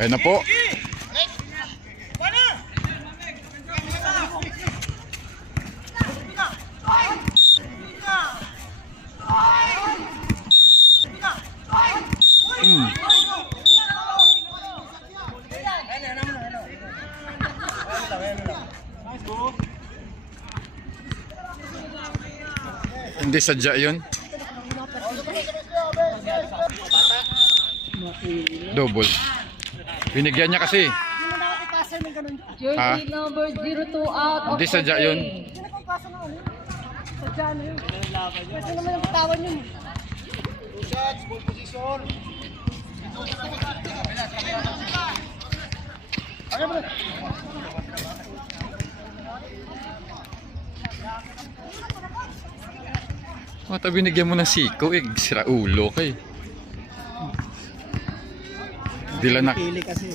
Ayun na po. Hindi sadya yun. Double. Binigyan niya kasi. Jersey number 02 out of Hindi sadya yun. Sadya na yun. Kasi naman ang bitawan yun. 2 shots, ball position. Mata binigyan mo ng siko eh. Sira ulo kay. Dila na. Pili kasi.